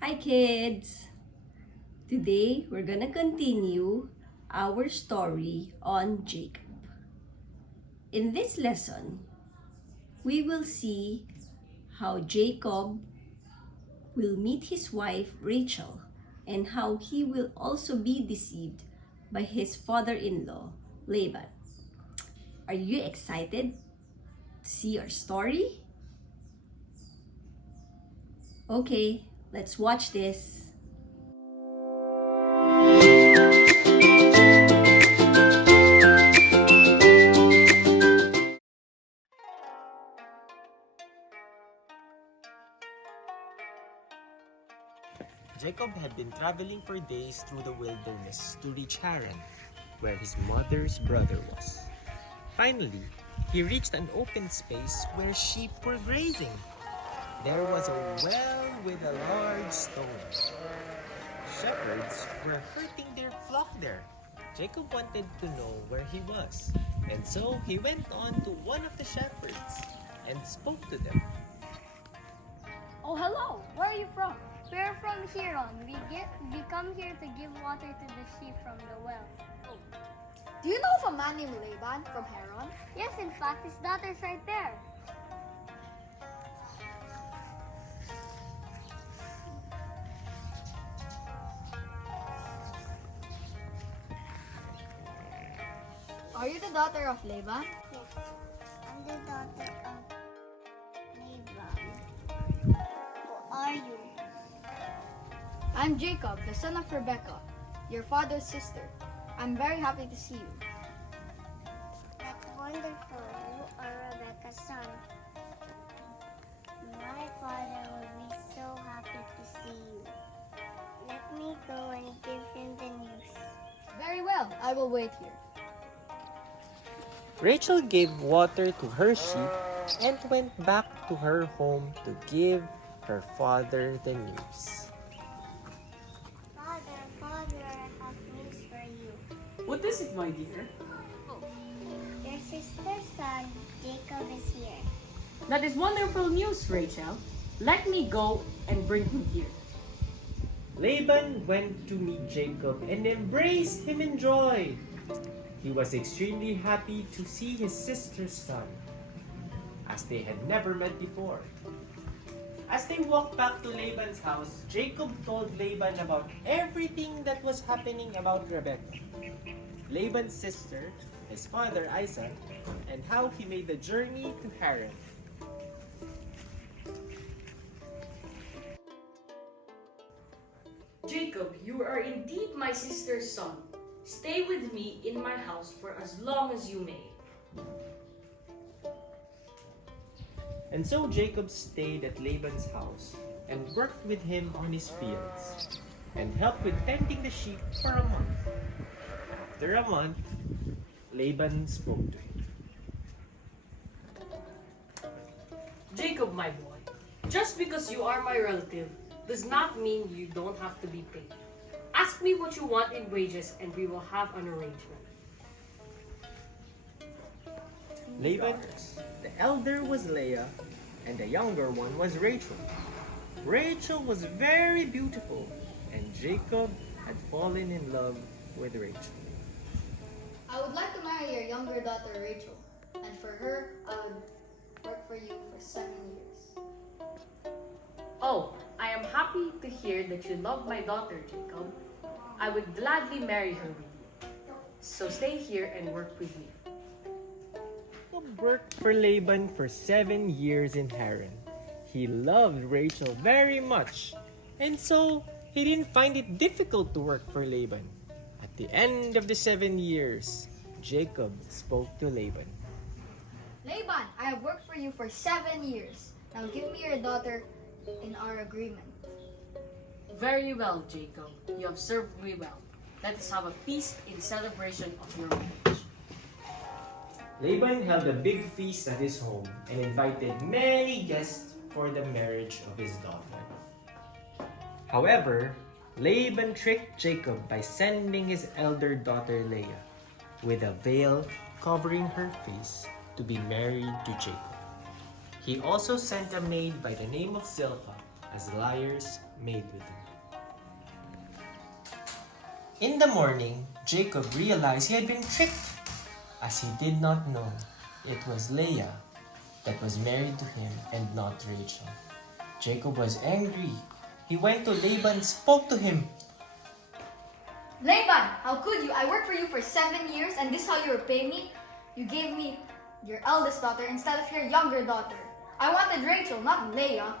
Hi kids! Today we're gonna continue our story on Jacob. In this lesson, we will see how Jacob will meet his wife Rachel and how he will also be deceived by his father-in-law Laban. Are you excited to see our story? Okay, let's watch this. Jacob had been traveling for days through the wilderness to reach Haran, where his mother's brother was. Finally, he reached an open space where sheep were grazing. There was a well with a large stone. Shepherds were herding their flock there. Jacob wanted to know where he was, and so he went on to one of the shepherds and spoke to them. Oh, hello. Where are you from? We're from Huron. We come here to give water to the sheep from the well. Oh. Do you know of a man named Laban from Haran? Yes, in fact, his daughter's right there. Are you the daughter of Laban? Yes, I'm the daughter of Laban. Who are you? I'm Jacob, the son of Rebekah, your father's sister. I'm very happy to see you. That's wonderful. You are Rebecca's son. My father will be so happy to see you. Let me go and give him the news. Very well, I will wait here. Rachel gave water to her sheep and went back to her home to give her father the news. Father, I have news for you. What is it, my dear? Your sister's son, Jacob, is here. That is wonderful news, Rachel. Let me go and bring him here. Laban went to meet Jacob and embraced him in joy. He was extremely happy to see his sister's son, as they had never met before. As they walked back to Laban's house, Jacob told Laban about everything that was happening about Rebekah, Laban's sister, his father Isaac, and how he made the journey to Haran. Jacob, you are indeed my sister's son. Stay with me in my house for as long as you may. And so Jacob stayed at Laban's house and worked with him on his fields and helped with tending the sheep for a month. After a month, Laban spoke to him. Jacob, my boy, just because you are my relative does not mean you don't have to be paid. Ask me what you want in wages and we will have an arrangement. Laban, the elder was Leah, and the younger one was Rachel. Rachel was very beautiful, and Jacob had fallen in love with Rachel. I would like to marry your younger daughter Rachel, and for her, I would work for you for 7 years. Oh, I am happy to hear that you love my daughter, Jacob. I would gladly marry her with you. So stay here and work with me. Jacob worked for Laban for 7 years in Haran. He loved Rachel very much, and so he didn't find it difficult to work for Laban. At the end of the 7 years, Jacob spoke to Laban. Laban, I have worked for you for 7 years. Now give me your daughter in our agreement. Very well, Jacob. You have served me well. Let us have a feast in celebration of your marriage. Laban held a big feast at his home and invited many guests for the marriage of his daughter. However, Laban tricked Jacob by sending his elder daughter Leah with a veil covering her face to be married to Jacob. He also sent a maid by the name of Zilpah as liars made with him. In the morning, Jacob realized he had been tricked, as he did not know it was Leah that was married to him and not Rachel. Jacob was angry. He went to Laban and spoke to him. Laban, how could you? I worked for you for 7 years and this is how you repay me? You gave me your eldest daughter instead of your younger daughter. I wanted Rachel, not Leah.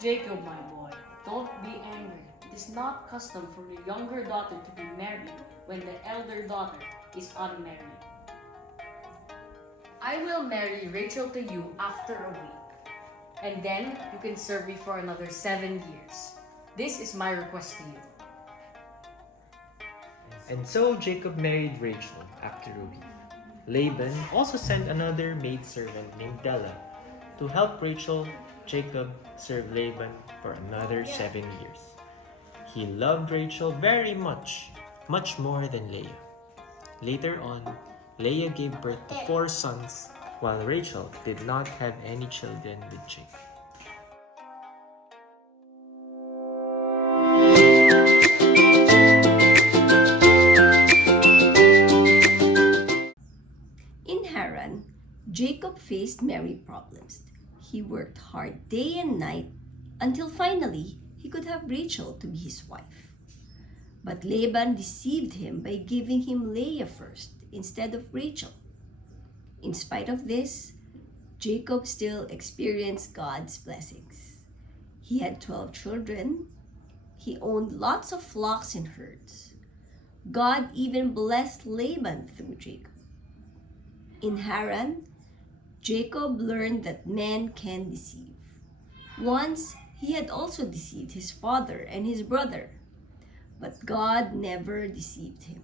Jacob, my boy, don't be angry. It is not custom for the younger daughter to be married when the elder daughter is unmarried. I will marry Rachel to you after a week, and then you can serve me for another 7 years. This is my request to you. And so Jacob married Rachel after a week. Laban also sent another maidservant named Della to help Rachel. Jacob served Laban for another 7 years. He loved Rachel very much, much more than Leah. Later on, Leah gave birth to 4 sons, while Rachel did not have any children with Jacob. In Haran, Jacob faced many problems. He worked hard day and night until finally he could have Rachel to be his wife. But Laban deceived him by giving him Leah first instead of Rachel. In spite of this, Jacob still experienced God's blessings. He had 12 children. He owned lots of flocks and herds. God even blessed Laban through Jacob. In Haran, Jacob learned that men can deceive. Once, he had also deceived his father and his brother, but God never deceived him.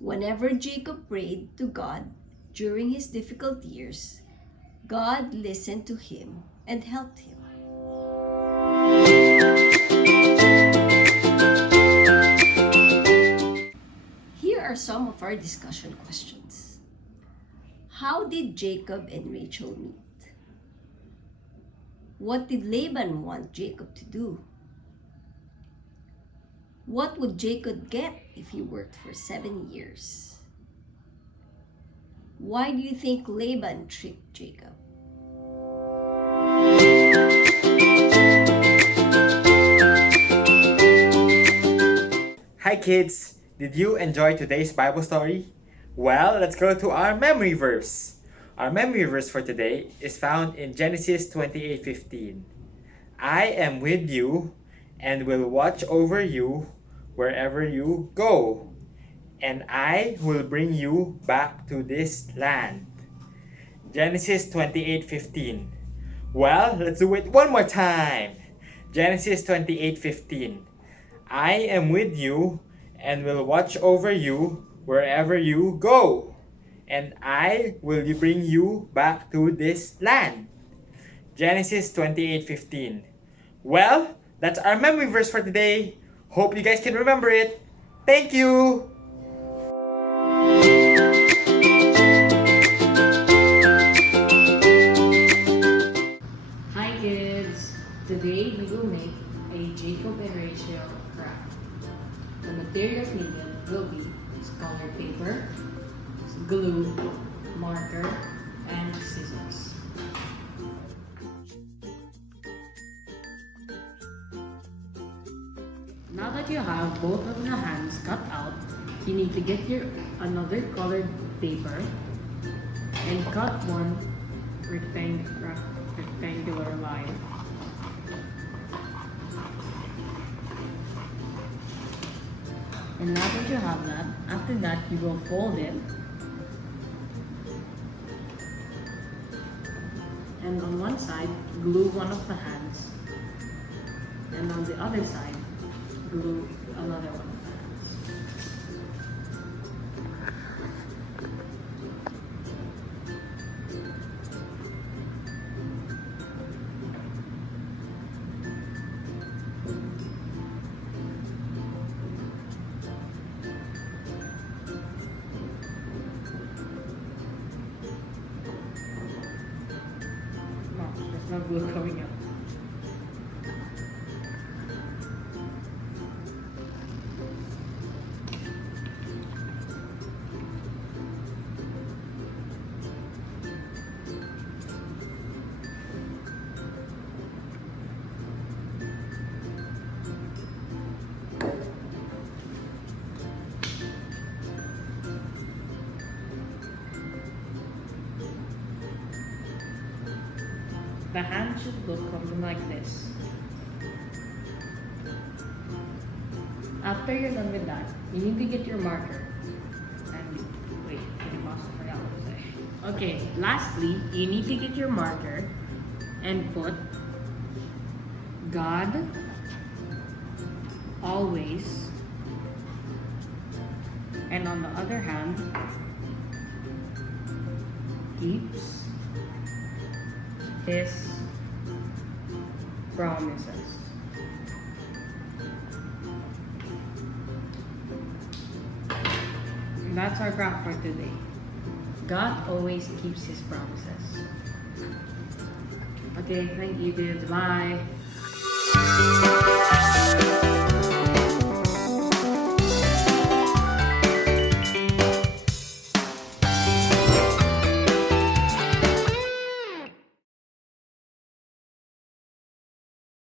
Whenever Jacob prayed to God during his difficult years, God listened to him and helped him. Here are some of our discussion questions. How did Jacob and Rachel meet? What did Laban want Jacob to do? What would Jacob get if he worked for 7 years? Why do you think Laban tricked Jacob? Hi kids! Did you enjoy today's Bible story? Well, let's go to our memory verse. Our memory verse for today is found in Genesis 28:15. I am with you and will watch over you wherever you go, and I will bring you back to this land. Genesis 28:15. Well, let's do it one more time. Genesis 28:15. I am with you and will watch over you wherever you go, and I will bring you back to this land. Genesis 28:15. Well, that's our memory verse for today. Hope you guys can remember it. Thank you! Hi kids! Today we will make a Jacob and Rachel craft. The materials needed will be colored paper, glue, marker, and scissors. Now that you have both of the hands cut out, you need to get your another colored paper and cut one rectangular line. And now that you have that, after that you will fold it. And on one side, glue one of the hands. And on the other side, glue another one of the hands. No, there's no glue coming out. the hand should look something like this. After you're done with that, you need to get your marker. And wait, can you pause? I forgot what to say. Okay, lastly, you need to get your marker and put God always, and on the other hand, keeps his promises. That's our graph for today. God always keeps his promises. Okay, thank you, dudes. Bye.